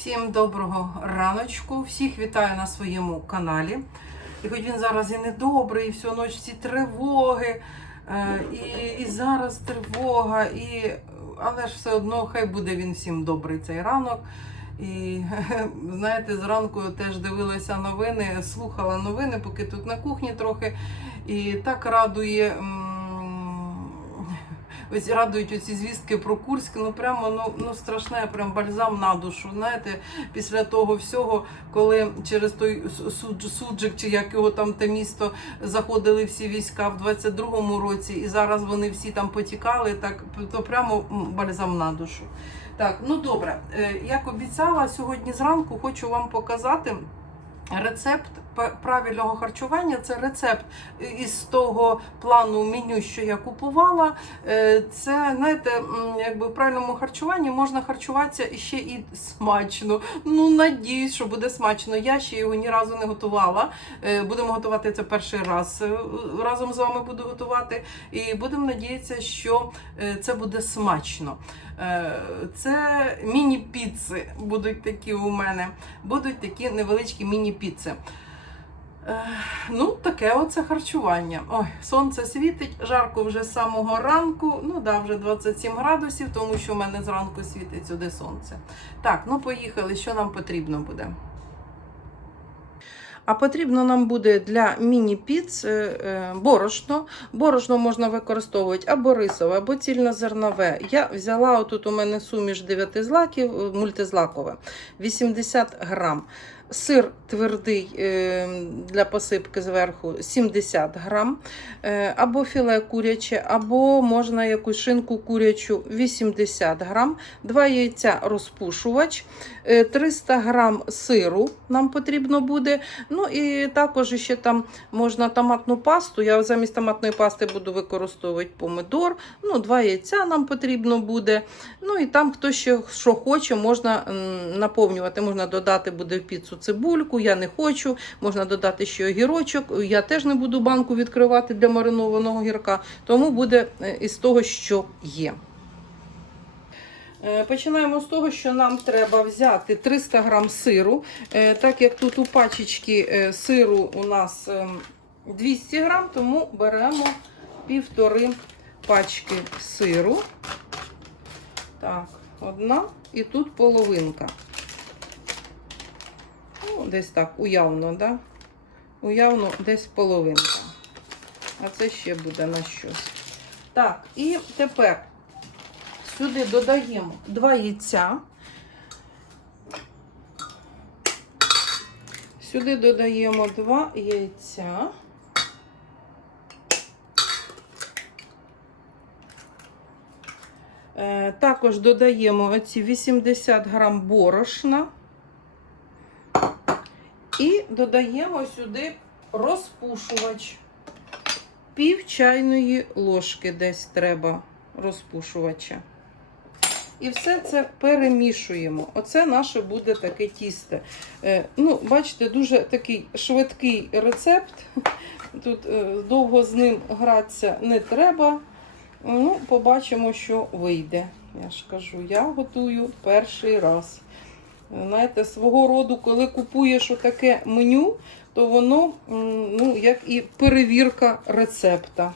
Всім доброго раночку, всіх вітаю на своєму каналі. І хоч він зараз і не добрий, і всю ніч ці тривоги, е, і, і зараз тривога, і, але ж все одно хай буде він всім добрий цей ранок. І знаєте, зранку теж дивилася новини, слухала новини, поки тут на кухні трохи. І так радує. Ось радують оці звістки про Курськ, ну прямо ну, ну страшне, прям бальзам на душу. Знаєте, після того всього, коли через той суд, суджик, чи як його там те місто заходили всі війська в 22-му році, і зараз вони всі там потікали, так то прямо бальзам на душу. Так, ну добре, Е, як обіцяла, сьогодні зранку хочу вам показати. Рецепт правильного харчування це рецепт із того плану меню, що я купувала. Е, Це, знаєте, якби в правильному харчуванні можна харчуватися ще і смачно. Ну, надіюсь, що буде смачно. Я ще його ні разу не готувала. Е, Будемо готувати це перший раз. Е, Разом з вами буду готувати. І будемо надіятися, що це буде смачно. Це міні-піци будуть такі у мене. Будуть такі невеличкі міні-піци. Е, Ну, таке оце харчування. Ой, сонце світить, жарко вже з самого ранку. Ну да, вже 27 градусів, тому що в мене зранку світить сюди сонце. Так, ну поїхали, що нам потрібно буде. А потрібно нам буде для міні-піц е, е, борошно. Борошно можна використовувати або рисове, або цільнозернове. Я взяла отут у мене суміш 9 злаків, мультизлакове, 80 грам. Сир твердий е, для посипки зверху 70 грам, е, або філе куряче, або можна якусь шинку курячу 80 грам, 2 яйця розпушувач, е, 300 грам сиру нам потрібно буде. Ну і також ще там можна томатну пасту. Я замість томатної пасти буду використовувати помидор. Ну, 2 яйця нам потрібно буде. Ну і там хто ще що хоче, можна наповнювати, можна додати буде в піцу цибульку, я не хочу, можна додати ще огірочок. Я теж не буду банку відкривати для маринованого гірка, тому буде е, із того, що є. Е, Починаємо з того, що нам треба взяти 300 грам сиру. Е, Так як тут у пачечці сиру у нас ем, 200 грам, тому беремо півтори пачки сиру. Так, одна і тут половинка. Ну, десь так, уявно, да? Уявно, десь половинка. А це ще буде на щось. Так, і тепер сюди додаємо два яйця. Сюди додаємо два яйця. Е, Також додаємо оці 80 грам борошна. І додаємо сюди розпушувач. Пів чайної ложки десь треба розпушувача. І все це перемішуємо. Оце наше буде таке тісто. Е, ну, бачите, дуже такий швидкий рецепт. Тут е, довго з ним гратися не треба. Ну, побачимо, що вийде. Я ж кажу, я готую перший раз. Знаєте, свого роду, коли купуєш отаке меню, то воно ну, як і перевірка рецепта.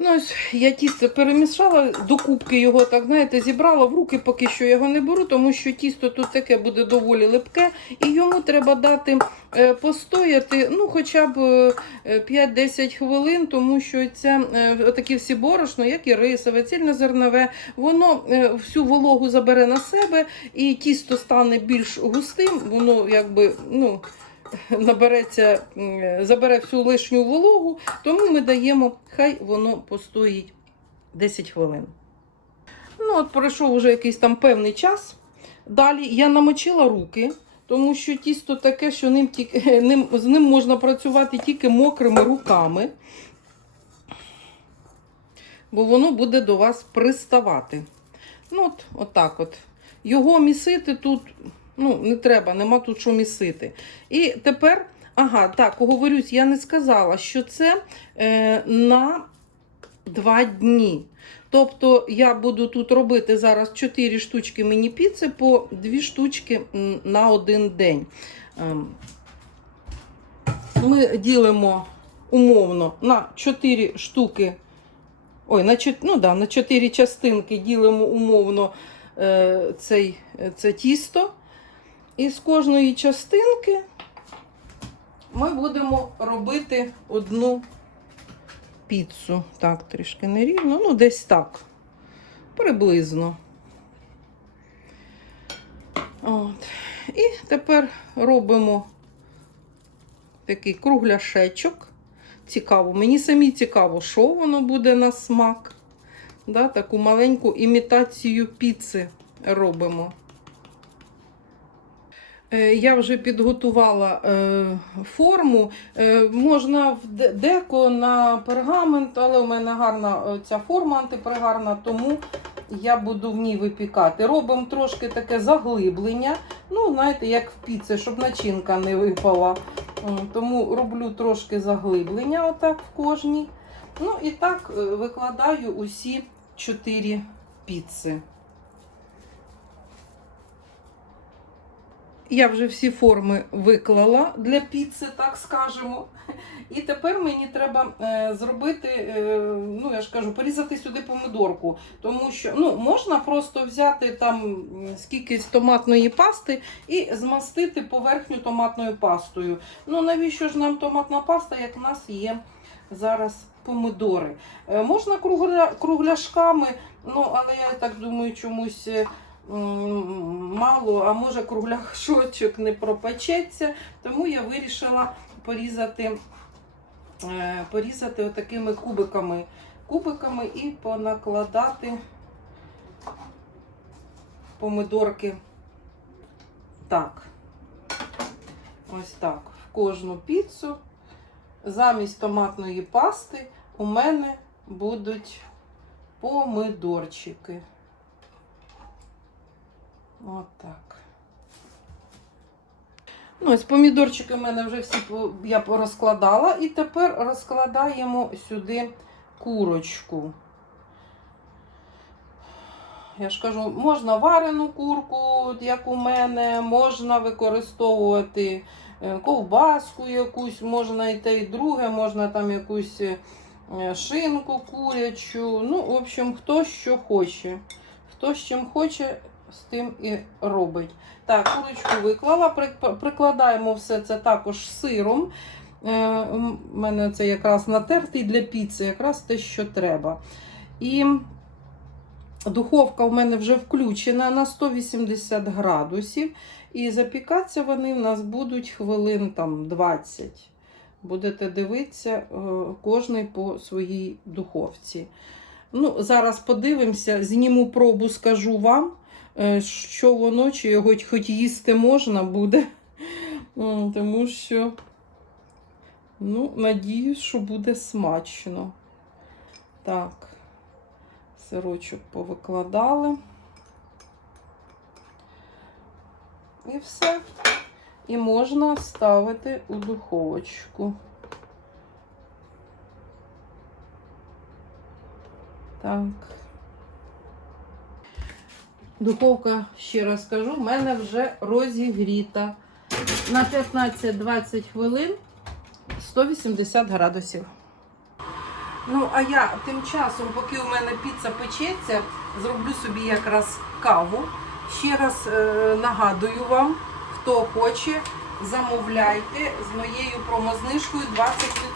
Ну, ось я тісто перемішала, до кубки його, так знаєте, зібрала в руки, поки що його не беру, тому що тісто тут таке буде доволі липке, і йому треба дати е, постояти ну, хоча б е, 5-10 хвилин, тому що це е, такі всі борошно, як і рисове, цільнозернове, воно е, всю вологу забере на себе, і тісто стане більш густим, воно якби, ну набереться, забере всю лишню вологу, тому ми даємо, хай воно постоїть 10 хвилин. Ну, от пройшов вже якийсь там певний час. Далі я намочила руки, тому що тісто таке, що ним, ним, з ним можна працювати тільки мокрими руками, бо воно буде до вас приставати. Ну, от, отак от. Його місити тут ну, не треба, нема тут що місити. І тепер, ага, так, говорюсь, я не сказала, що це е, на два дні. Тобто я буду тут робити зараз 4 штучки міні-піци по 2 штучки на один день. Ем, Ми ділимо умовно на 4 штуки. Ой, на, чот- ну да, на 4 частинки ділимо умовно е, цей, е, це тісто. І з кожної частинки ми будемо робити одну піцу. Так, трішки нерівно, ну десь так. Приблизно. От. І тепер робимо такий кругляшечок. Цікаво. Мені самі цікаво, що воно буде на смак. Да, таку маленьку імітацію піци робимо. Е, Я вже підготувала е, форму. Е, можна деко на пергамент, але у мене гарна ця форма антипригарна, тому я буду в ній випікати. Робимо трошки таке заглиблення. Ну, знаєте, як в піці, щоб начинка не випала. Тому роблю трошки заглиблення отак в кожній. Ну і так викладаю усі чотири піци. Я вже всі форми виклала для піци, так скажемо. І тепер мені треба е, зробити, е, ну я ж кажу, порізати сюди помидорку. Тому що ну, можна просто взяти там скількись томатної пасти і змастити поверхню томатною пастою. Ну навіщо ж нам томатна паста, як в нас є зараз помидори? Е, можна кругля, кругляшками, ну але я так думаю, чомусь. Мало, а може кругляшочок не пропечеться, тому я вирішила порізати, е, порізати отакими кубиками, кубиками і понакладати помидорки так. Ось так. В кожну піцу. Замість томатної пасти у мене будуть помидорчики. От так. Ну, ось помідорчики в мене вже всі я розкладала. І тепер розкладаємо сюди курочку. Я ж кажу, можна варену курку, як у мене, можна використовувати е, ковбаску якусь, можна і те, і друге, можна там якусь е, шинку курячу. Ну, в общем, хто що хоче. Хто з чим хоче, з тим і робить. Так, курочку виклала, прикладаємо все це також сиром. Е, У мене це якраз натертий для піци, якраз те, що треба. І духовка в мене вже включена на 180 градусів. І запікатися вони в нас будуть хвилин там 20. Будете дивитися е, кожний по своїй духовці. Ну, зараз подивимося, зніму пробу, скажу вам, е, що воно, чи його хоч їсти можна буде. Тому що, ну, надіюсь, що буде смачно. Так, сирочок повикладали. І все. І можна ставити у духовочку. Так. Духовка, ще раз кажу, в мене вже розігріта на 15-20 хвилин 180 градусів. Ну, а я тим часом, поки у мене піца печеться, зроблю собі якраз каву. Ще раз е, нагадую вам, хто хоче, замовляйте з моєю промознижкою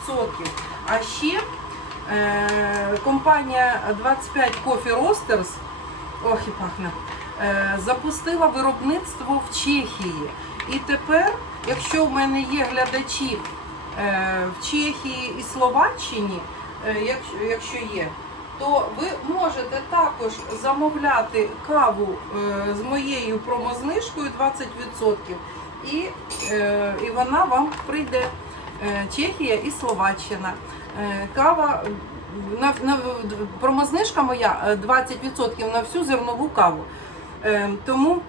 20%. А ще е, компанія 25 Coffee Roasters, ох і пахне, е, запустила виробництво в Чехії. І тепер, якщо в мене є глядачі е, в Чехії і Словаччині, е, якщо, є, то ви можете також замовляти каву з моєю промознижкою 20%. І, і вона вам прийде Чехія і Словаччина. Кава на, на, промознижка моя е, 20% на всю зернову каву. Е, Тому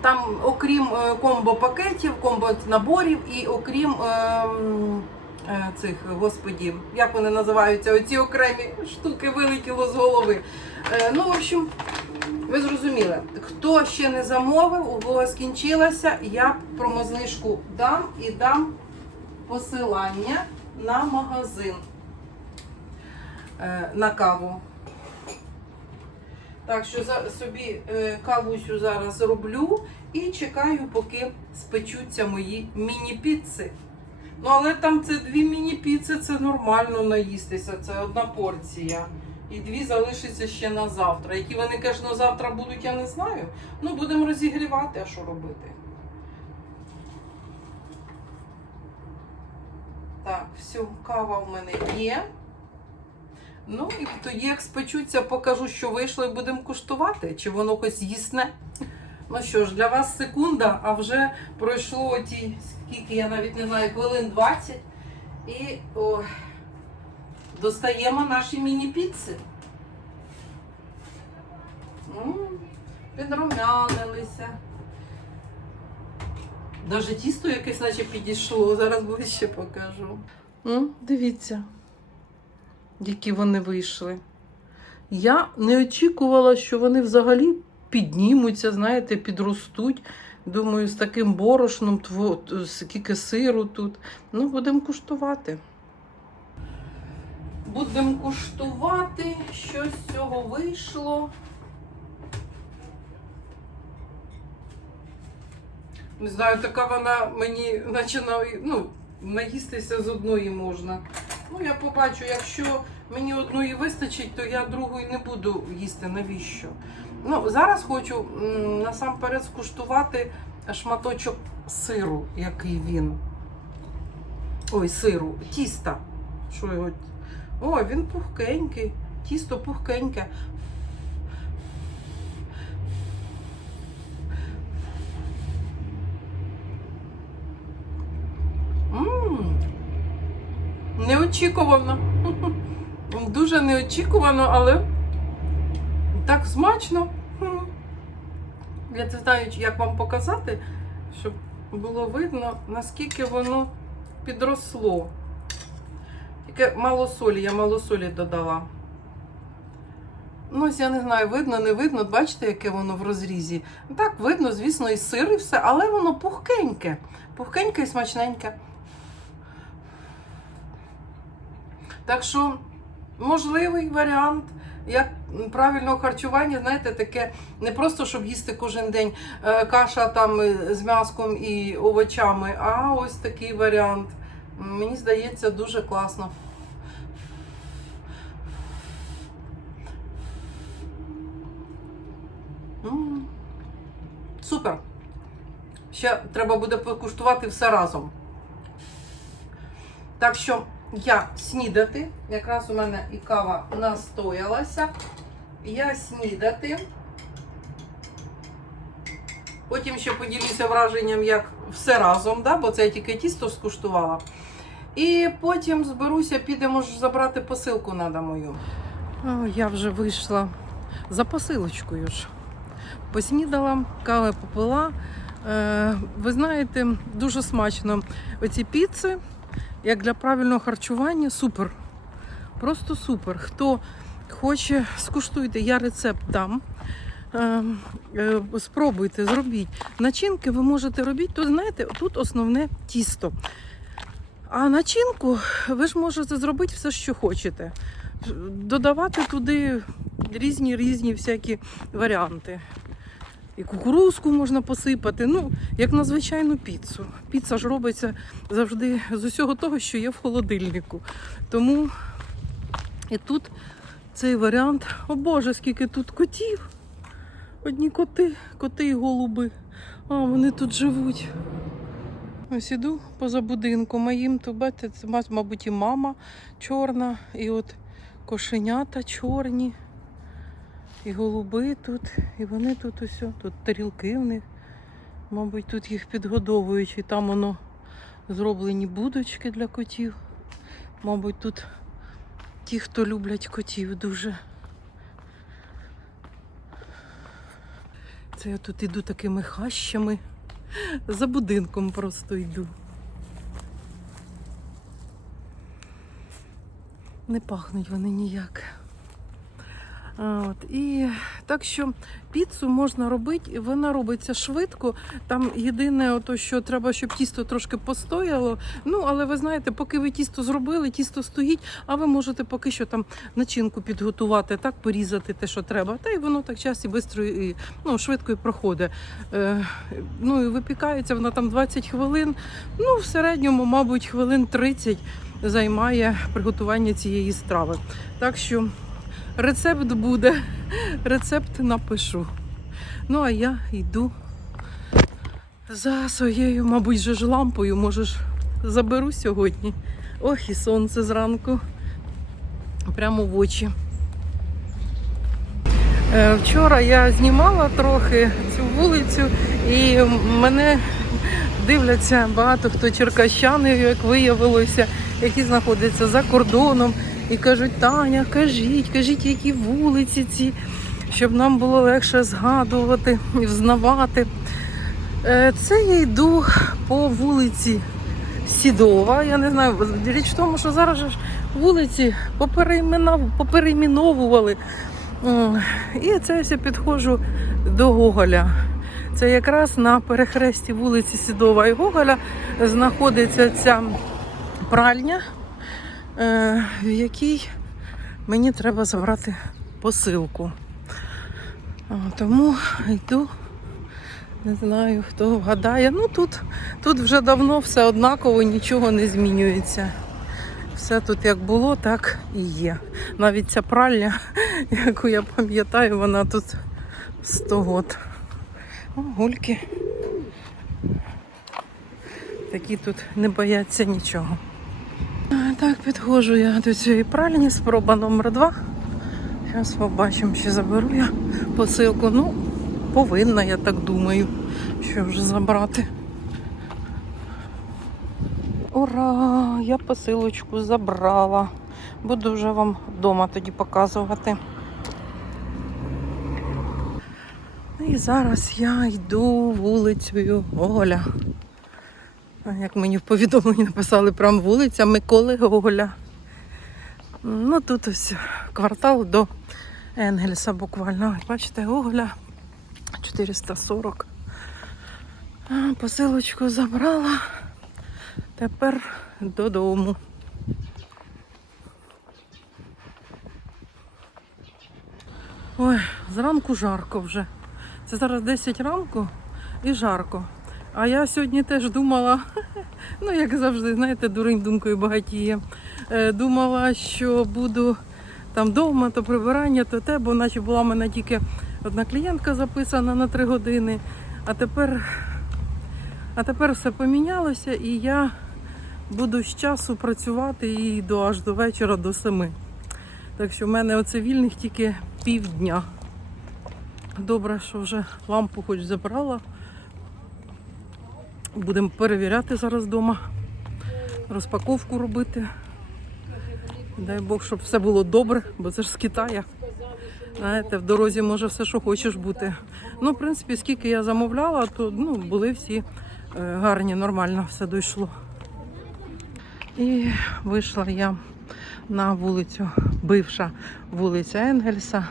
там, окрім е, комбо пакетів, комбо наборів і окрім ем, е, цих, господі, як вони називаються, оці окремі штуки вилетіло з голови. Е, ну, в общем, ви зрозуміли, хто ще не замовив, у кого скінчилася, я промознижку дам і дам посилання на магазин е, на каву. Так що собі е, кавусю зараз роблю і чекаю, поки спечуться мої міні-піци. Ну, але там це дві міні-піци, це нормально наїстися, це одна порція. І дві залишаться ще на завтра. Які вони, звісно, завтра будуть, я не знаю. Ну, будемо розігрівати, а що робити. Так, все, кава в мене є. Ну, і тоді, як спечуться, покажу, що вийшло, і будемо куштувати, чи воно хоч їсне. Ну що ж, для вас секунда, а вже пройшло ті, скільки я навіть не знаю, хвилин 20. І о, достаємо наші міні-піци. Підрумянилися. Даже тісто якесь наче підійшло. Зараз ближче покажу. М, Дивіться, які вони вийшли. Я не очікувала, що вони взагалі піднімуться, знаєте, підростуть. Думаю, з таким борошном, скільки сиру тут. Ну, будемо куштувати. Будемо куштувати, що з цього вийшло. Не знаю, така вона мені починає, ну, наїстися з одної можна. Ну, я побачу, якщо мені одної вистачить, то я другої не буду їсти. Навіщо? Ну, зараз хочу насамперед скуштувати шматочок сиру, який він. Ой, сиру, тіста. Що його? Ой, він пухкенький. Тісто пухкеньке. М, Неочікувано. Дуже неочікувано, але так смачно. Я не знаю, як вам показати, щоб було видно, наскільки воно підросло. Тільки мало солі, я мало солі додала. Ну, я не знаю, видно, не видно. Бачите, яке воно в розрізі. Так, видно, звісно, і сир, і все, але воно пухкеньке. Пухкеньке і смачненьке. Так що, можливий варіант, як правильного харчування, знаєте, таке не просто, щоб їсти кожен день е, каша там е, з м'яском і овочами, а ось такий варіант. Мені здається, дуже класно. Супер. Ще треба буде покуштувати все разом. Так що я снідати. Якраз у мене і кава настоялася. Я снідати. Потім ще поділюся враженням, як все разом, да? бо це я тільки тісто скуштувала. І потім зберуся, підемо ж забрати посилку надо мою. О, я вже вийшла за посилочкою ж. Поснідала, кави попила. Е, ви знаєте, дуже смачно оці піци, як для правильного харчування, супер. Просто супер. Хто хоче, скуштуйте, я рецепт дам. Е, е, спробуйте, зробіть. Начинки ви можете робити, тут знаєте, тут основне тісто. А начинку ви ж можете зробити все, що хочете. Додавати туди різні різні всякі варіанти. І кукурузку можна посипати, ну, як на звичайну піцу. Піца ж робиться завжди з усього того, що є в холодильнику. Тому і тут цей варіант. О Боже, скільки тут котів. Одні коти, коти і голуби. А, вони тут живуть. Ось іду поза будинком. Моїм то бачите, це, мабуть, і мама чорна, і от кошенята чорні, і голуби тут, і вони тут ось, тут тарілки в них. Мабуть, тут їх підгодовують, і там воно зроблені будочки для котів. Мабуть, тут ті, хто люблять котів дуже. Це я тут іду такими хащами. За будинком просто йду. Не пахнуть вони ніяк. От, і так що піцу можна робити, вона робиться швидко. Там єдине, ото, що треба, щоб тісто трошки постояло. Ну, але ви знаєте, поки ви тісто зробили, тісто стоїть, а ви можете поки що там начинку підготувати, так порізати те, що треба. Та й воно так час і швидко і ну, швидко і проходить. Е, ну і випікається вона там 20 хвилин. Ну, в середньому, мабуть, хвилин 30 займає приготування цієї страви. Так що рецепт буде, рецепт напишу. Ну, а я йду за своєю, мабуть, же ж лампою, може ж, заберу сьогодні. Ох, і сонце зранку. Прямо в очі. Е, Вчора я знімала трохи цю вулицю, і мене дивляться багато хто черкащани, як виявилося, які знаходяться за кордоном. І кажуть, Таня, кажіть, кажіть, які вулиці ці, щоб нам було легше згадувати, і взнавати. Е, Це я йду по вулиці Сідова. Я не знаю, річ в тому, що зараз ж вулиці поперейменов- поперейменовували. І це я підходжу до Гоголя. Це якраз на перехресті вулиці Сідова і Гоголя знаходиться ця пральня, в якій мені треба забрати посилку. Тому йду, не знаю, хто вгадає. Ну тут, тут вже давно все однаково, нічого не змінюється. Все тут як було, так і є. Навіть ця пральня, яку я пам'ятаю, вона тут 100 год. О, гульки. Такі тут не бояться нічого. Так, підходжу я до цієї пральні, спроба номер два. Зараз побачимо, чи заберу я посилку. Ну, повинна, я так думаю, що вже забрати. Ура! Я посилочку забрала. Буду вже вам вдома тоді показувати. Ну І зараз я йду вулицею Гоголя. Як мені в повідомленні написали, прям вулиця Миколи Гоголя. Ну тут ось квартал до Енгельса буквально. Бачите, Гоголя 440. Посилочку забрала. Тепер додому. Ой, зранку жарко вже. Це зараз 10 ранку і жарко. А я сьогодні теж думала, ну як завжди, знаєте, дурень думкою багатіє. Е, Думала, що буду там вдома, то прибирання, то те, бо наче була в мене тільки одна клієнтка записана на 3 години. А тепер, а тепер все помінялося і я буду з часу працювати і до аж до вечора, до 7. Так що в мене оце вільних тільки півдня. Добре, що вже лампу хоч забрала. Будемо перевіряти зараз вдома, розпаковку робити. Дай Бог, щоб все було добре, бо це ж з Китая. Знаєте, в дорозі може все, що хочеш бути. Ну, в принципі, скільки я замовляла, то ну, були всі е, гарні, нормально все дійшло. І вийшла я на вулицю, бивша вулиця Енгельса.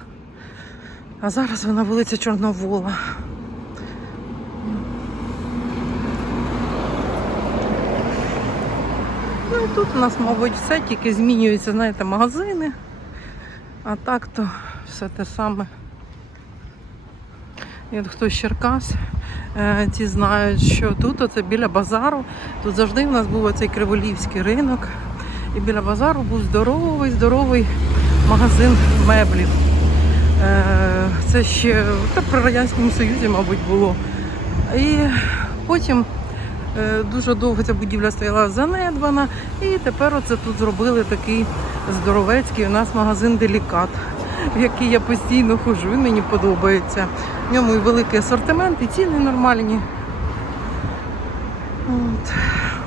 А зараз вона вулиця Чорновола. Ну і тут у нас, мабуть, все, тільки змінюються, знаєте, магазини. А так то все те саме. От хто з Черкас, е, ті знають, що тут, оце біля базару, тут завжди в нас був оцей Криволівський ринок. І біля базару був здоровий, здоровий магазин меблів. Е, Це ще та при Радянському Союзі, мабуть, було. І потім дуже довго ця будівля стояла занедбана, і тепер оце тут зробили такий здоровецький у нас магазин Делікат, в який я постійно ходжу. Він мені подобається. В ньому і великий асортимент, і ціни нормальні. От.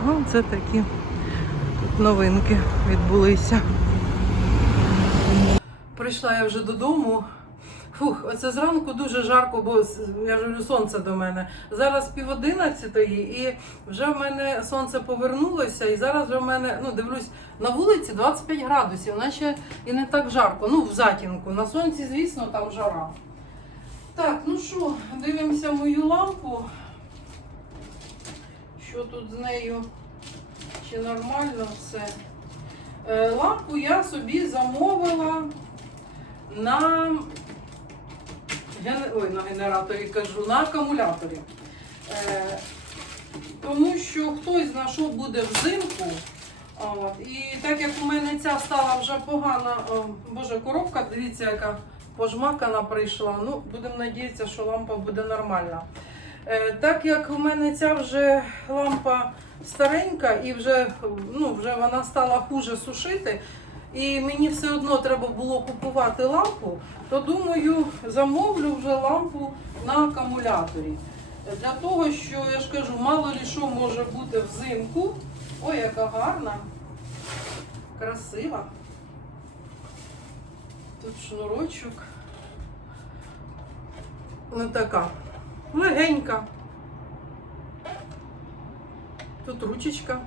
Ну, це такі тут новинки відбулися. Прийшла я вже додому. Фух, оце зранку дуже жарко, бо я ж говорю, сонце до мене. Зараз пів одинадцятої, і вже в мене сонце повернулося, і зараз вже в мене, ну дивлюсь, на вулиці 25 градусів, наче і не так жарко. Ну, в затінку. На сонці, звісно, там жара. Так, ну що, дивимося мою лампу. Що тут з нею? Чи нормально все? Е, лампу я собі замовила на, ген- ой, на генераторі кажу, на акумуляторі. Е, тому що хтось знайшов буде взимку. От, і так як у мене ця стала вже погана, о, боже, коробка, дивіться, яка пожмакана прийшла. Ну, будемо надіятися, що лампа буде нормальна. Е, так як у мене ця вже лампа старенька і вже, ну, вже вона стала хуже сушити, і мені все одно треба було купувати лампу, то думаю, замовлю вже лампу на акумуляторі. Для того, що я ж кажу, мало лі що може бути взимку. Ой, яка гарна, красива. Тут шнурочок. Ну така. Легенька. Тут ручечка,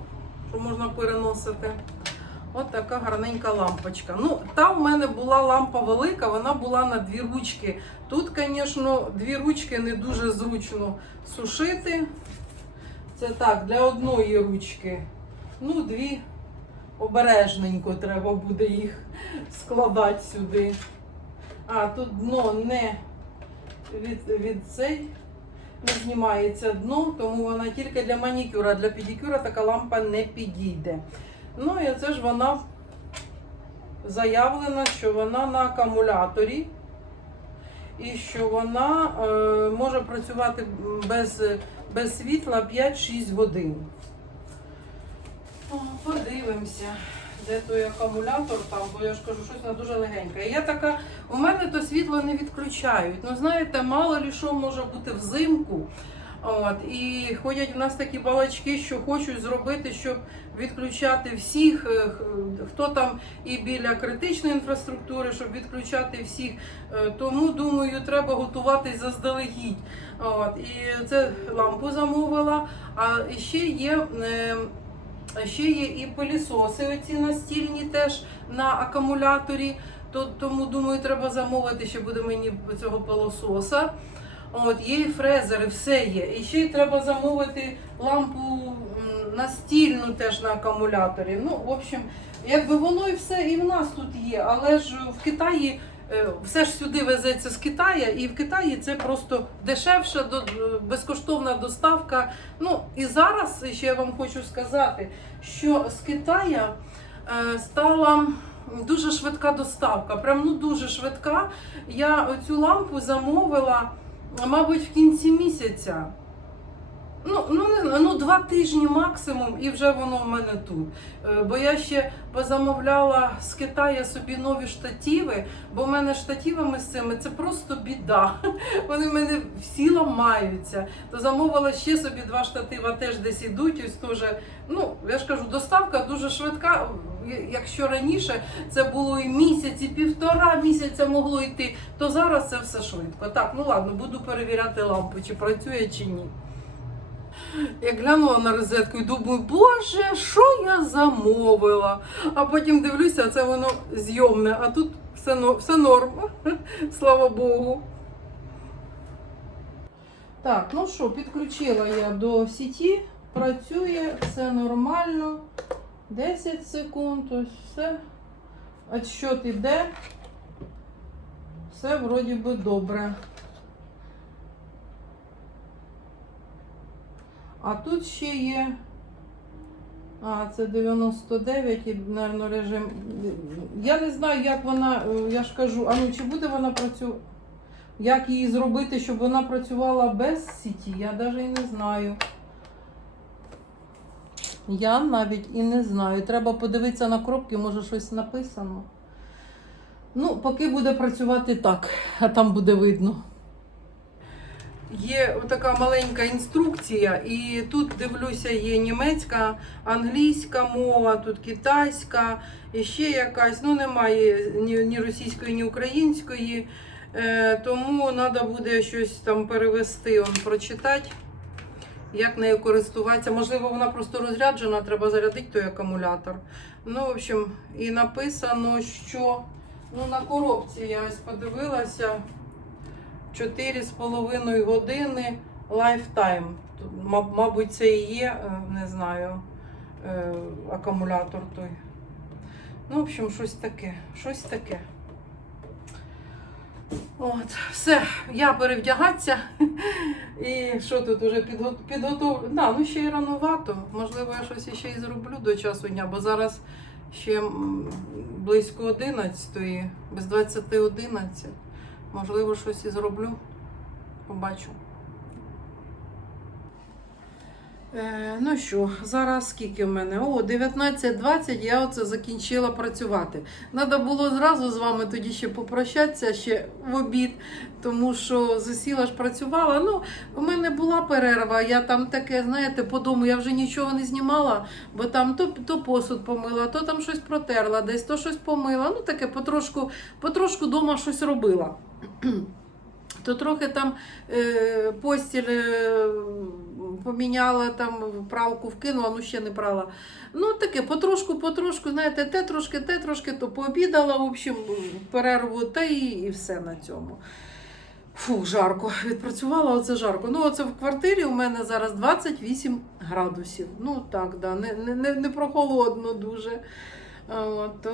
що можна переносити. От така гарненька лампочка. Ну, та в мене була лампа велика, вона була на дві ручки. Тут, звісно, дві ручки не дуже зручно сушити. Це так, для одної ручки. Ну, дві обережненько треба буде їх складати сюди. А, тут дно не від, від цей не знімається дно, тому вона тільки для манікюра. Для педикюра така лампа не підійде. Ну і це ж вона заявлена, що вона на акумуляторі. І що вона е, може працювати без, без світла 5-6 годин. Подивимося, де той акумулятор там, бо я ж кажу, щось на дуже легеньке. Я така, у мене то світло не відключають. Ну, знаєте, мало лі що може бути взимку. От, і ходять в нас такі балачки, що хочуть зробити, щоб відключати всіх, е, хто там і біля критичної інфраструктури, щоб відключати всіх. Е, Тому думаю, треба готуватись заздалегідь. От, і це лампу замовила. А ще є. е, Ще є і пилісоси, оці настільні теж на акумуляторі. То, тому думаю, треба замовити, ще буде мені цього пилососа. От, є і фрезери, все є. І ще й треба замовити лампу настільну теж на акумуляторі. Ну, в общем, якби воно і все і в нас тут є, але ж в Китаї. е, Все ж сюди везеться з Китаю, і в Китаї це просто дешевша, безкоштовна доставка. Ну і зараз ще я вам хочу сказати, що з Китая е, стала дуже швидка доставка. Прям ну дуже швидка. Я цю лампу замовила, мабуть, в кінці місяця. Ну, ну не ну два тижні максимум, і вже воно в мене тут. Е, Бо я ще позамовляла з Китаю собі нові штативи, бо в мене штативами з цими це просто біда. Вони в мене всі ламаються. То замовила ще собі два штатива, теж десь ідуть. Ось теж, ну я ж кажу, доставка дуже швидка. Якщо раніше це було і місяць, і півтора місяця могло йти, то зараз це все швидко. Так, ну ладно, буду перевіряти лампу, чи працює, чи ні. Я глянула на розетку і думаю, боже, що я замовила? А потім дивлюся, це воно зйомне, а тут все, все норм. Слава Богу. Так, ну що, підключила я до сіті, працює, все нормально. 10 секунд, ось все. Отсчет іде. Все вроді би добре. А тут ще є. А, це 99 і, мабуть, режим. Я не знаю, як вона, е, я ж кажу, а ну чи буде вона працювати? Як її зробити, щоб вона працювала без сіті, я навіть і не знаю. Я навіть і не знаю. Треба подивитися на кропки, може щось написано. Ну, поки буде працювати так, а там буде видно. Є така маленька інструкція, і тут дивлюся, є німецька, англійська мова, тут китайська, і ще якась. Ну, немає ні, російської, ні української. Е, тому треба буде щось там перевести, он, прочитати, як нею користуватися. Можливо, вона просто розряджена, треба зарядити той акумулятор. Ну, в общем, і написано, що ну, на коробці я ось подивилася 4,5 години ма- Мабуть, це і є, е, не знаю, е, акумулятор той. Ну, в общем, щось таке. Щось таке. От, все, я перевдягатися. І що тут уже підго... підготовлю? Да, ну ще й рановато. Можливо, я щось ще й зроблю до часу дня, бо зараз ще близько 11, без 20 11. Можливо, щось і зроблю. Побачу. Е, ну що, зараз скільки в мене? О, 19.20 я оце закінчила працювати. Треба було зразу з вами тоді ще попрощатися ще в обід, тому що засіла ж працювала. Ну, у мене була перерва, я там таке, знаєте, по дому я вже нічого не знімала, бо там то, то посуд помила, то там щось протерла, десь то щось помила. Ну, таке потрошку, потрошку дома щось робила. То трохи там е, постіль е, поміняла, там пралку вкинула, ну ще не прала. Ну таке, потрошку, потрошку, знаєте, те трошки, те трошки, то пообідала, в общем, перерву, та і, і все на цьому. Фу, жарко. Відпрацювала, оце жарко. Ну, оце в квартирі у мене зараз 28 градусів. Ну так, да, не, не, не, прохолодно дуже. От.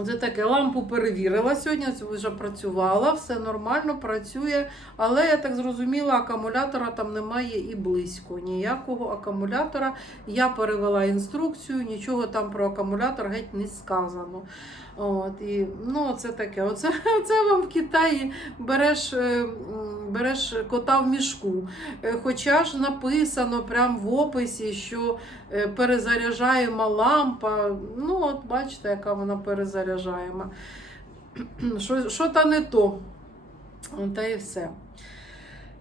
Оце таке лампу перевірила сьогодні, вже працювала, все нормально, працює. Але я так зрозуміла, акумулятора там немає і близько. Ніякого акумулятора. Я перевела інструкцію, нічого там про акумулятор геть не сказано. От, і, ну, це таке. Оце, оце вам в Китаї береш, е, береш кота в мішку. Е, Хоча ж написано прямо в описі, що е, перезаряджаєма лампа. Ну, от бачите, яка вона перезаряджаєма. Що, що та не то. Та і все.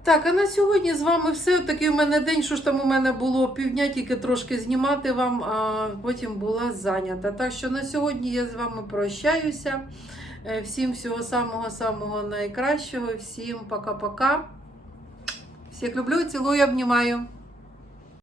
Так, а на сьогодні з вами все. Такий у мене день, що ж там у мене було півдня, тільки трошки знімати вам, а потім була зайнята. Так що на сьогодні я з вами прощаюся. Е, Всім всього самого-самого найкращого. Всім пока-пока. Всіх люблю, цілую, обнімаю.